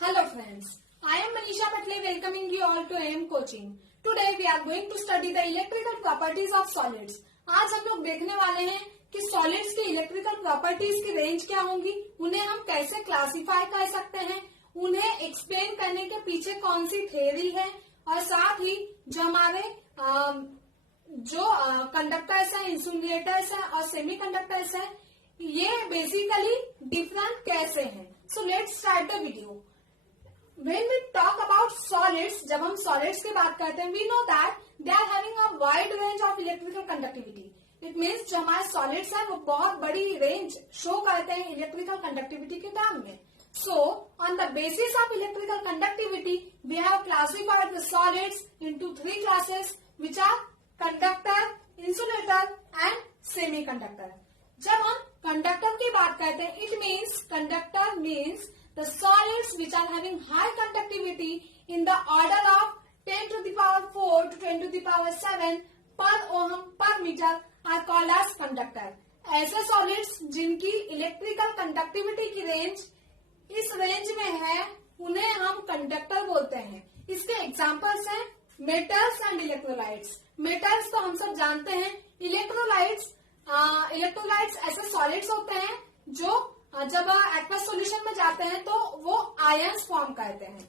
Hello friends, I am Manisha Patle welcoming you all to AM Coaching. Today we are going to study the electrical properties of solids. आज हम लोग देखने वाले हैं कि solids की electrical properties की range क्या होंगी, उन्हें हम कैसे classify कर सकते हैं, उन्हें explain करने के पीछे कौन सी theory है और साथ ही जो हमारे जो कंडक्टर्स है, इंसुलेटर्स है और सेमीकंडक्टर्स है, ये बेसिकली डिफरेंट कैसे हैं. So let's start the video. When we talk about solids, जब हम solids की बात करते हैं, we know that they are having a wide range of electrical conductivity. It means जो हमारे solids हैं वो बहुत बड़ी range show करते हैं electrical conductivity के टर्म में. So, on the basis of electrical conductivity, we have classified the solids into three classes, which are conductor, insulator and semiconductor. जब हम conductor की बात करते हैं, it means conductor means the solids which are having high conductivity in the order of 10 to the power 4 to 10 to the power 7 per ohm per meter are called as conductor. ऐसे solids जिनकी electrical conductivity की range इस range में है, उन्हें हम conductor बोलते हैं. इसके examples हैं metals and electrolytes. Metals तो हम सब जानते हैं. Electrolytes ऐसे solids होते हैं जो जब एक्वस सॉल्यूशन में जाते हैं तो वो आयंस फॉर्म करते हैं.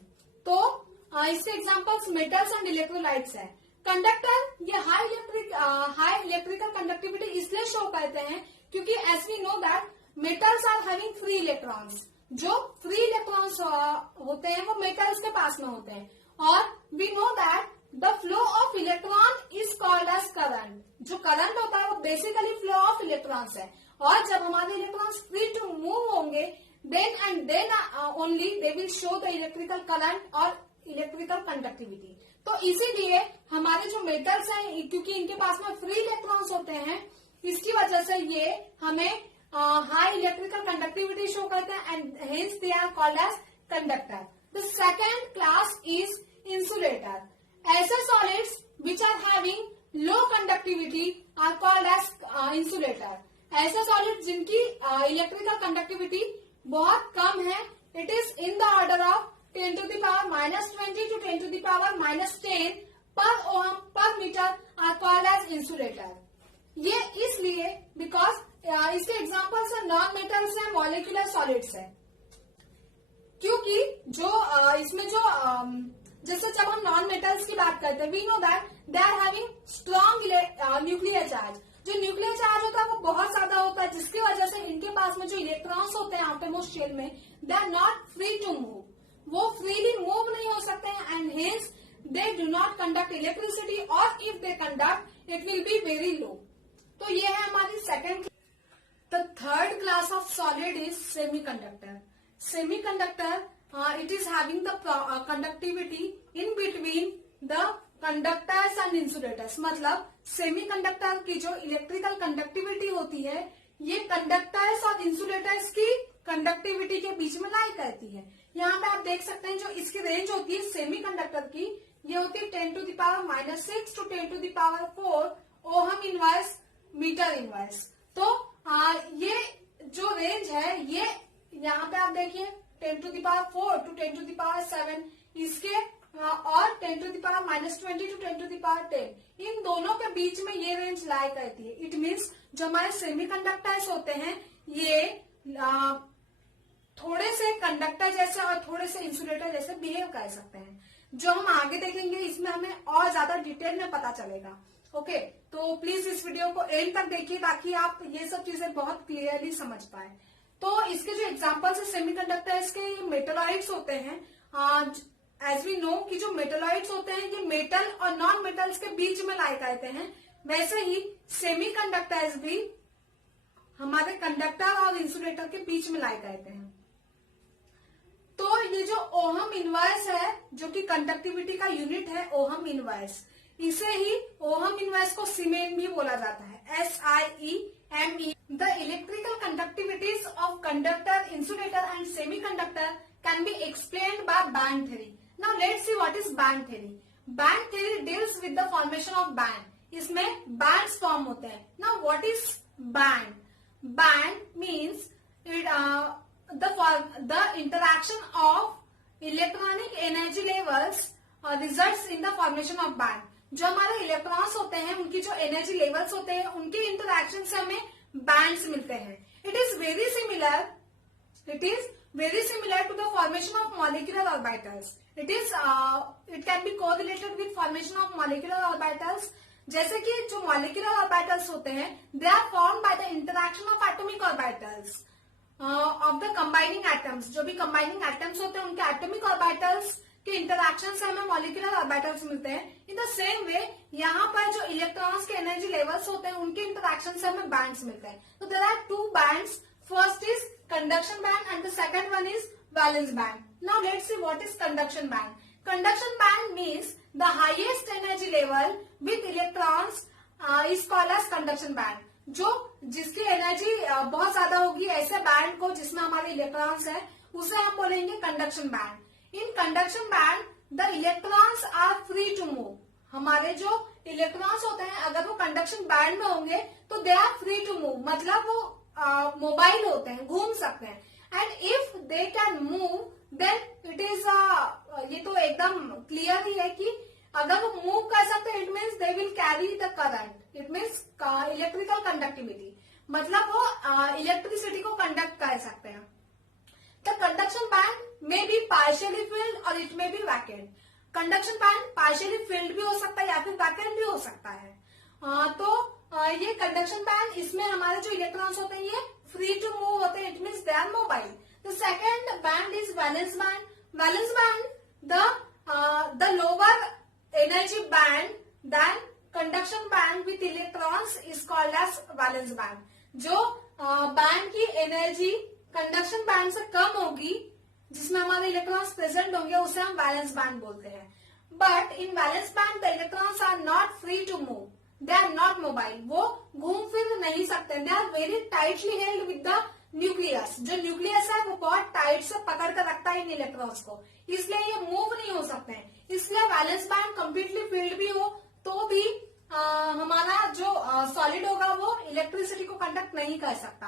तो इसके एग्जांपल्स मेटल्स एंड इलेक्ट्रोलाइट्स है. कंडक्टर ये हाई इलेक्ट्रिकल कंडक्टिविटी इसलिए शो करते हैं क्योंकि as we know that metals are having free electrons. जो फ्री इलेक्ट्रॉन्स होते हैं वो मेटल्स के पास में होते हैं. और we know that the flow of electron is called as current. जो करंट होता है वो बेसिकली फ्लो ऑफ इलेक्ट्रॉन्स है. और जब हमारे इलेक्ट्रॉन्स फ्री टू मूव होंगे then and then only they will show the electrical current और इलेक्ट्रिकल कंडक्टिविटी. तो इसीलिए हमारे जो मेटल्स हैं क्योंकि इनके पास में फ्री इलेक्ट्रॉन्स होते हैं, इसकी वजह से ये हमें हाई इलेक्ट्रिकल कंडक्टिविटी शो करते हैं and hence they are called as conductor. The second class is insulator. ऐसे solids which are having low conductivity are called as insulator. ऐसे सॉलिड जिनकी इलेक्ट्रिकल कंडक्टिविटी बहुत कम है, it is in the order of 10 to the power -20 to 10 to the power -10 per ohm per meter are called as insulator. ये इसलिए because इसके examples है non metals है, मॉलिक्यूलर सॉलिड्स है. क्योंकि जो इसमें जो जैसे जब हम नॉन मेटल्स की बात करते हैं, we know that they are having strong nuclear charge. जो न्यूक्लियर चार्ज होता है वो बहुत ज्यादा होता है, जिसकी वजह से इनके पास में जो इलेक्ट्रॉन्स होते हैं आउटरमोस्ट शेल में, they are not free to move. वो फ्रीली मूव नहीं हो सकते हैं and hence they do not conduct electricity और if they conduct it will be very low. तो ये है हमारी second. The third class of solid is semiconductor. Semiconductor it is having the conductivity in between the conductors and insulators. मतलब semiconductor की जो electrical conductivity होती है ये कंडक्टर्स और इंसुलेटर्स की कंडक्टिविटी के बीच में लाई करती है. यहाँ पे आप देख सकते हैं जो इसकी रेंज होती है सेमीकंडक्टर की, ये होती है 10 to the power -6 to 10 to the power 4 ohm inverse metre inverse. तो ये जो रेंज है ये यहाँ पे आप देखिए 10 to the power 4 to 10 to the power 7 इसके और 10 to the power -20 to 10 to the power 10 इन दोनों के बीच में ये रेंज लाई करती है. इट मीन्स जो हमारे सेमीकंडक्टर्स होते हैं ये थोड़े से कंडक्टर जैसे और थोड़े से इंसुलेटर जैसे बिहेव कर सकते हैं. जो हम आगे देखेंगे इसमें हमें और ज्यादा डिटेल में पता चलेगा. ओके, तो प्लीज इस वीडियो को एंड तक देखिए ताकि आप ये सब चीजें बहुत क्लियरली समझ पाए. तो इसके जो एग्जांपल्स है सेमीकंडक्टर्स के, ये मेटलॉइड्स होते हैं. एज वी नो कि जो मेटलॉइड्स होते हैं ये मेटल और नॉन मेटल्स के बीच में लाई करते हैं, वैसे ही सेमीकंडक्टर्स भी हमारे कंडक्टर और इंसुलेटर के बीच में लाई करते हैं. तो ये जो ओहम इनवर्स है जो कि कंडक्टिविटी का यूनिट है ओहम इनवर्स, इसे ही ओहम इनवर्स को सीमेन भी बोला जाता है, SIEME. The electrical conductivities of conductor, insulator and semiconductor can be explained bye band theory. Now let's see what is band theory. Band theory deals with the formation of band. इसमें bands form होते हैं. Now what is band? Band means it the interaction of electronic energy levels results in the formation of band. जो हमारे electrons होते हैं उनकी जो energy levels होते हैं उनके इंटरैक्शन से हमें बैंड्स मिलते हैं। It is very similar to the formation of molecular orbitals. It can be correlated with formation of molecular orbitals. जैसे कि जो molecular orbitals होते हैं they are formed by the interaction of atomic orbitals of the combining atoms. जो भी combining atoms होते हैं उनके atomic orbitals के इंटरैक्शन से हमें मॉलिक्यूलर ऑर्बिटल्स मिलते हैं। इन द सेम वे यहाँ पर जो इलेक्ट्रॉन्स के एनर्जी लेवल्स होते हैं उनके इंटरैक्शन से हमें बैंड्स मिलते हैं। तो there are two bands, first is conduction band and the second one is valence band. Now let's see what is conduction band. Conduction band means the highest energy level with electrons is called as conduction band. जो जिसकी energy बहुत ज्यादा होगी ऐसे band को जिसमें हमारे electrons है उसे हम बोलेंगे conduction band. In conduction band the electrons are free to move. हमारे जो इलेक्ट्रॉन्स होते हैं अगर वो कंडक्शन बैंड में होंगे तो they are free to move, मतलब वो मोबाइल होते हैं, घूम सकते हैं। And if they can move then it is ये तो एकदम क्लियर ही है कि अगर वो मूव कर सकते हैं it means they will carry the current, it means electrical conductivity, मतलब वो इलेक्ट्रिसिटी को कंडक्ट कर सकते हैं। The conduction band may be partially filled or it may be vacant. Conduction band partially filled भी हो सकता है या फिर vacant भी हो सकता है। तो ये conduction band इसमें हमारे जो इलेक्ट्रॉन्स होते हैं ये free to move होते हैं, it means they are mobile. The second band is valence band. Valence band, the lower energy band than conduction band with electrons is called as valence band. जो band की energy conduction band से कम होगी जिसमें हमारे electrons present होंगे उसे हम valence band बोलते हैं। But in valence band the electrons are not free to move, they are not mobile, वो घूम फिर नहीं सकते, they are very tightly held with the nucleus. जो न्यूक्लियस है वो बहुत टाइट से पकड़ कर रखता है इन इलेक्ट्रॉन्स को, इसलिए ये मूव नहीं हो सकते हैं। इसलिए वैलेंस बैंड कंप्लीटली फिल्ड भी हो तो भी हमारा जो सॉलिड होगा वो इलेक्ट्रिसिटी को कंडक्ट नहीं कर सकता।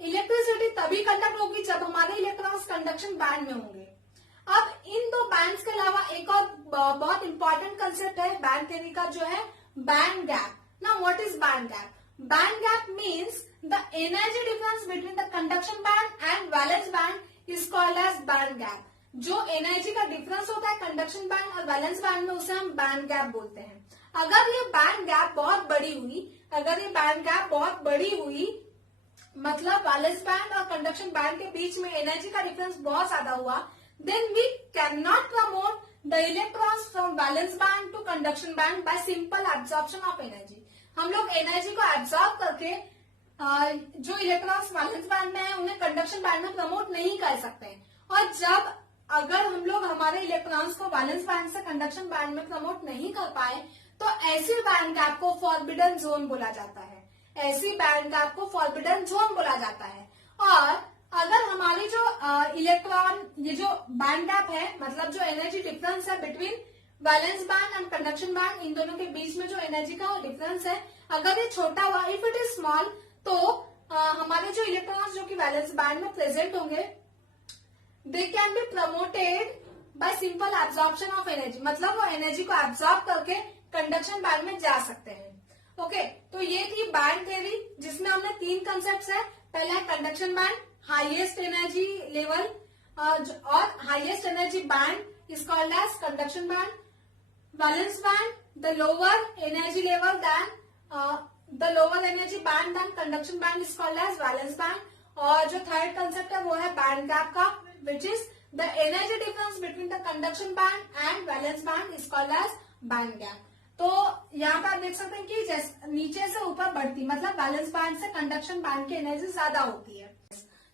इलेक्ट्रिसिटी तभी कंडक्ट होगी जब हमारे इलेक्ट्रॉन्स कंडक्शन बैंड में होंगे। अब इन दो बैंड्स के अलावा एक और बहुत इंपॉर्टेंट कंसेप्ट है बैंड थ्योरी का जो है band gap. Now what is band gap? Band gap means the energy difference between the conduction band and valence band is called as band gap. जो एनर्जी का डिफरेंस होता है conduction band और valence band में उसे हम band gap बोलते हैं। अगर ये बैंड गैप बहुत बड़ी हुई मतलब वैलेंस बैंड और कंडक्शन बैंड के बीच में एनर्जी का डिफरेंस बहुत ज्यादा हुआ, then we can not promote the electrons from valence band to conduction band by simple absorption of energy. हम लोग एनर्जी को एब्जॉर्ब करके जो इलेक्ट्रॉन्स वैलेंस बैंड में है उन्हें कंडक्शन बैंड में प्रमोट नहीं कर सकते। और जब अगर हम लोग हमारे इलेक्ट्रॉन्स को वैलेंस बैंड से कंडक्शन बैंड में प्रमोट नहीं कर पाए तो ऐसी बैंड गैप को फॉरबिडन जोन बोला जाता है। ऐसी बैंड गैप को फॉरबिडन जोन बोला जाता है। और अगर हमारी जो इलेक्ट्रॉन ये जो बैंड गैप है मतलब जो एनर्जी डिफरेंस है between valence band and conduction band, इन दोनों के बीच में जो एनर्जी का डिफरेंस है अगर ये छोटा हुआ, इफ इट इज स्मॉल, तो हमारे जो इलेक्ट्रॉन्स जो कि वैलेंस बैंड में प्रेजेंट होंगे they can be promoted by simple absorption of energy, मतलब वो एनर्जी को एब्जॉर्ब करके कंडक्शन बैंड में जा सकते हैं। ओके, तो ये थी बैंड थ्योरी जिसमें हमने तीन कंसेप्ट है। पहला है conduction band, highest energy level और highest energy band is called as conduction band. Valence band, the lower energy level band then conduction band is called as valence band. और जो third concept है वो है band gap का, which is the energy difference between the conduction band and valence band is called as band gap. तो यहाँ पर आप देख सकते हैं कि नीचे से ऊपर बढ़ती मतलब वैलेंस बैंड से कंडक्शन बैंड की एनर्जी ज्यादा होती है।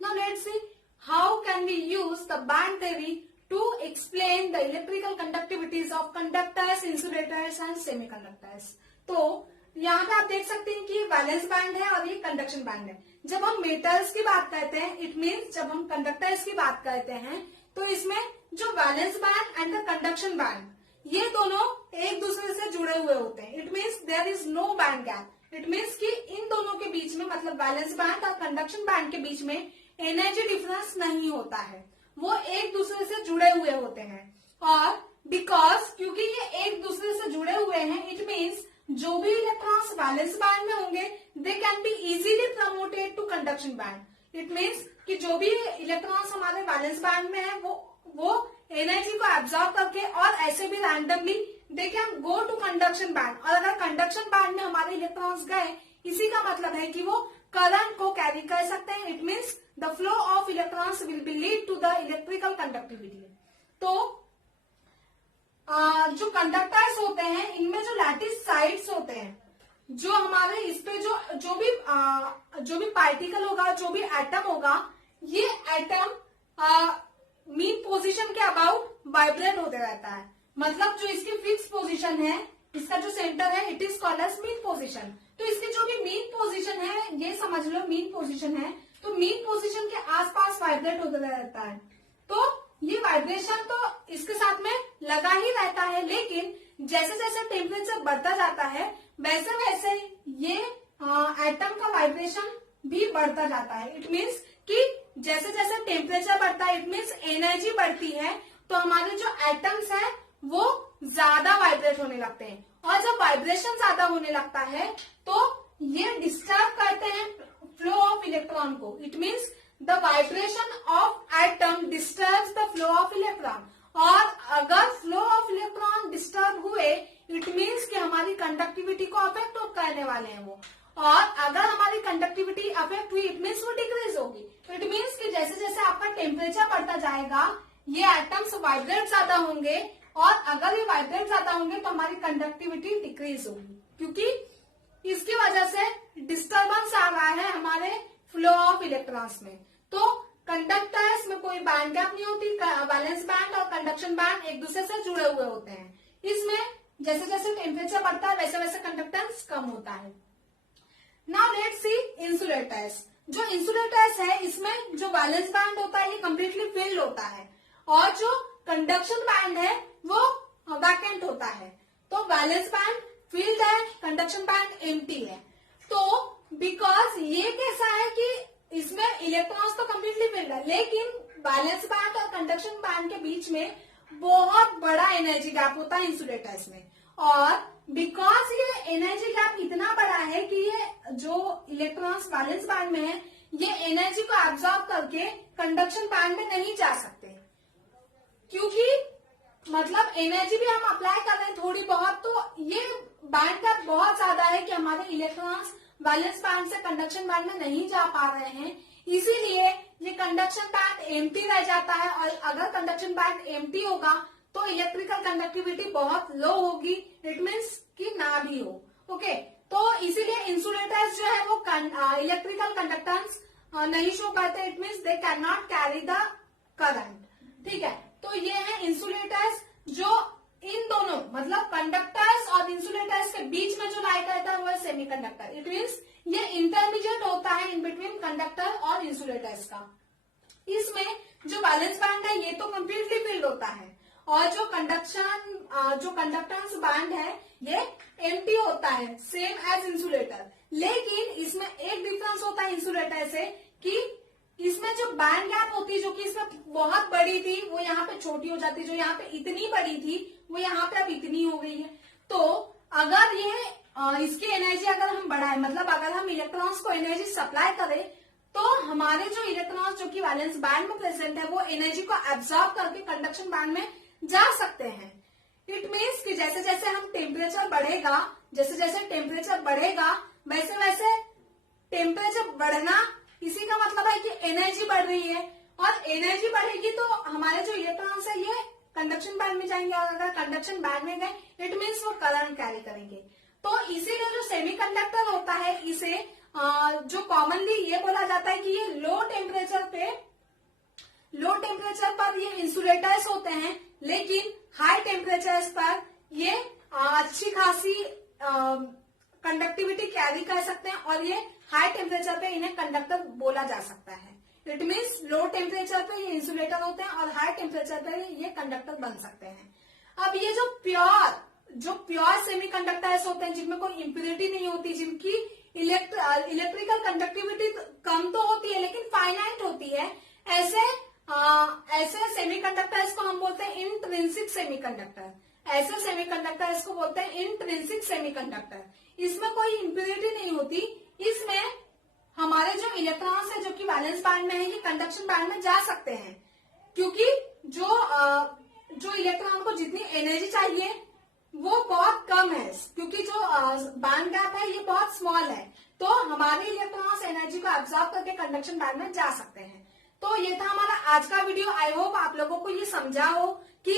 Now let's see how can we use the band theory to explain the electrical conductivities of conductors, insulators and semiconductors. तो यहाँ पे आप देख सकते हैं कि वैलेंस बैंड है और ये कंडक्शन बैंड है। जब हम मेटल्स की बात करते हैं, इट मीन्स जब हम कंडक्टर्स की बात करते हैं तो इसमें जो valence band and the conduction band ये दोनों एक दूसरे से जुड़े हुए होते हैं। It means there is no band gap. It means कि इन दोनों के बीच में मतलब वैलेंस बैंड और कंडक्शन बैंड के बीच में एनर्जी डिफरेंस नहीं होता है, वो एक दूसरे से जुड़े जुड़े हुए होते हैं। और बिकॉज क्योंकि ये एक दूसरे से जुड़े हुए हैं, इट मीन्स जो भी इलेक्ट्रॉन्स वैलेंस बैंड में होंगे they can be easily promoted to conduction band. It means कि जो भी इलेक्ट्रॉन्स हमारे वैलेंस बैंड में है वो एनर्जी को एब्जॉर्ब करके और ऐसे भी randomly they can go to conduction band. और अगर कंडक्शन बैंड में हमारे इलेक्ट्रॉन्स गए, इसी का मतलब है कि वो करंट को कैरी कर सकते हैं। It means the flow of electrons will be lead to the electrical conductivity. तो जो कंडक्टर्स होते हैं इनमें जो लैटिस साइड्स होते हैं, जो हमारे इस पे जो भी पार्टिकल होगा, जो भी एटम होगा, ये एटम मीन पोजीशन के अबाउट वाइब्रेट होते रहता है। मतलब जो इसकी फिक्स पोजीशन है, इसका जो सेंटर है, it is called as mean position. तो इसकी जो भी मीन पोजीशन है, ये समझ लो मीन पोजीशन है, तो मीन पोजीशन के आसपास वाइब्रेट होता रहता है। तो ये वाइब्रेशन तो इसके साथ में लगा ही रहता है, लेकिन जैसे जैसे टेम्परेचर बढ़ता जाता है वैसे वैसे ये एटम का वाइब्रेशन भी बढ़ता जाता है। इट मीन्स कि जैसे जैसे टेम्परेचर बढ़ता है, इट मीन्स एनर्जी बढ़ती है, तो हमारे जो एटम्स हैं वो ज्यादा वाइब्रेट होने लगते हैं। और जब वाइब्रेशन ज्यादा होने लगता है तो ये डिस्टर्ब करते हैं फ्लो ऑफ इलेक्ट्रॉन को। It means the vibration of atom disturbs the flow of electron. और अगर फ्लो ऑफ इलेक्ट्रॉन डिस्टर्ब हुए, इट मीन्स कि हमारी कंडक्टिविटी को अफेक्ट करने वाले हैं वो। और अगर हमारी कंडक्टिविटी अफेक्ट हुई, इट मीन्स वो डिक्रीज होगी। इट मीन्स कि जैसे जैसे आपका टेम्परेचर बढ़ता जाएगा, ये एटम्स वाइब्रेट ज्यादा होंगे, और अगर ये वाइब्रेट ज्यादा होंगे तो हमारी कंडक्टिविटी डिक्रीज होगी, क्योंकि इसकी वजह से डिस्टर्बेंस आ रहा है हमारे फ्लो ऑफ इलेक्ट्रॉन्स में। तो कंडक्टर्स में कोई बैंड गैप नहीं होती। वैलेंस बैंड और कंडक्शन बैंड एक दूसरे से जुड़े हुए होते हैं। इसमें जैसे जैसे टेम्परेचर बढ़ता है वैसे वैसे कंडक्टेंस कम होता है। Now let's C insulators. जो इंसुलेटर्स है, इसमें जो वैलेंस बैंड होता है ये कंप्लीटली फिल्ड होता है, और जो कंडक्शन बैंड है वो वैकेंट होता है। तो वैलेंस बैंड फिल्ड है, कंडक्शन बैंड एम्प्टी है। तो बिकॉज ये कैसा है कि इसमें इलेक्ट्रॉन्स तो कंप्लीटली फिल्ड है, लेकिन वैलेंस बैंड और कंडक्शन बैंड के बीच में बहुत बड़ा एनर्जी गैप होता है इंसुलेटर्स में। और बिकॉज ये एनर्जी गैप इतना बड़ा है कि ये जो इलेक्ट्रॉन्स वैलेंस बैंड में है, ये एनर्जी को एब्जॉर्ब करके कंडक्शन बैंड में नहीं जा सकते, क्योंकि मतलब एनर्जी भी हम अप्लाई कर रहे हैं थोड़ी बहुत, तो ये बैंड गैप बहुत ज्यादा है कि हमारे इलेक्ट्रॉन्स वैलेंस बैंड से कंडक्शन बैंड में नहीं जा पा रहे हैं। इसीलिए ये कंडक्शन बैंड एम्प्टी रह जाता है, और अगर कंडक्शन बैंड एम्प्टी होगा तो इलेक्ट्रिकल कंडक्टिविटी बहुत लो होगी। इट मीन्स कि ना भी हो। ओके, तो इसीलिए इंसुलेटर्स जो है वो इलेक्ट्रिकल कंडक्टेंस नहीं शो करते। It means they can not carry the current. ठीक है, तो ये है इंसुलेटर्स, जो इन दोनों मतलब कंडक्टर्स और इंसुलेटर्स के बीच में जो लाई करता है वो है सेमीकंडक्टर। इट मीन्स ये इंटरमीडिएट होता है इन बिटवीन कंडक्टर और इंसुलेटर्स का। इसमें जो वैलेंस बैंड है ये तो कंप्लीटली फिल्ड होता है, और जो कंडक्टेंस बैंड है ये एम्प्टी होता है, सेम एज इंसुलेटर। लेकिन इसमें एक डिफरेंस होता है इंसुलेटर से कि इसमें जो बैंड गैप होती है, जो कि इसमें बहुत बड़ी थी, वो यहाँ पे छोटी हो जाती है। जो यहाँ पे इतनी बड़ी थी वो यहाँ पे अब इतनी हो गई है। तो अगर ये इसकी एनर्जी अगर हम बढ़ाएं, मतलब अगर हम इलेक्ट्रॉन्स को एनर्जी सप्लाई करें, तो हमारे जो इलेक्ट्रॉन्स जो कि वैलेंस बैंड में प्रेजेंट है वो एनर्जी को एब्जॉर्ब करके कंडक्शन बैंड में जा सकते हैं। इट मीन्स कि जैसे जैसे हम टेम्परेचर बढ़ेगा, जैसे जैसे टेम्परेचर बढ़ेगा वैसे वैसे टेम्परेचर बढ़ना, इसी का मतलब है कि एनर्जी बढ़ रही है, और एनर्जी बढ़ेगी तो हमारे जो इलेक्ट्रॉन्स है ये कंडक्शन बैंड में जाएंगे, और अगर कंडक्शन बैंड में गए इट मीन्स वो करंट कैरी करेंगे। तो इसीलिए जो सेमीकंडक्टर होता है इसे जो कॉमनली ये बोला जाता है कि ये लो टेम्परेचर पर ये इंसुलेटर्स होते हैं, लेकिन हाई टेम्परेचर्स पर ये अच्छी खासी कंडक्टिविटी कैरी कर सकते हैं, और ये हाई टेम्परेचर पे इन्हें कंडक्टर बोला जा सकता है। इट मीन्स लो टेम्परेचर पे ये इंसुलेटर होते हैं, और हाई टेम्परेचर पे ये कंडक्टर बन सकते हैं। अब ये जो प्योर सेमीकंडक्टर्स होते हैं, जिनमें कोई इम्प्योरिटी नहीं होती, जिनकी इलेक्ट्रिकल कंडक्टिविटी कम तो होती है लेकिन फाइनाइट होती है, ऐसे ऐसे सेमीकंडक्टर्स को हम बोलते हैं इंट्रिंसिक सेमीकंडक्टर। ऐसे सेमीकंडक्टर्स को बोलते हैं इंट्रिंसिक सेमीकंडक्टर। इसमें कोई इम्प्योरिटी नहीं होती, इसमें हमारे जो इलेक्ट्रॉन्स है जो कि वैलेंस बैंड में है ये कंडक्शन बैंड में जा सकते हैं, क्योंकि जो इलेक्ट्रॉन को जितनी एनर्जी चाहिए वो बहुत कम है, क्योंकि जो बैंड गैप है ये बहुत स्मॉल है, तो हमारे इलेक्ट्रॉन्स एनर्जी को एब्जॉर्ब करके कंडक्शन बैंड में जा सकते हैं। तो ये था हमारा आज का वीडियो। आई होप आप लोगों को ये समझा हो कि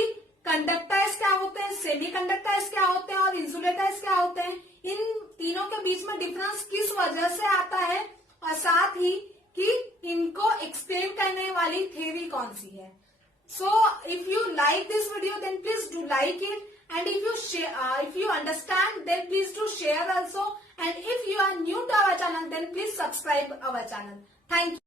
कंडक्टर्स क्या होते हैं, सेमी कंडक्टर्स क्या होते हैं और इंसुलेटर्स क्या होते हैं। इन तीनों के बीच में डिफरेंस किस वजह से आता है, और साथ ही कि इनको एक्सप्लेन करने वाली थ्योरी कौन सी है। So if you like this video, then please do like it, and if you understand, then please do share also, and if you are new to our channel, then please subscribe our channel. Thank you.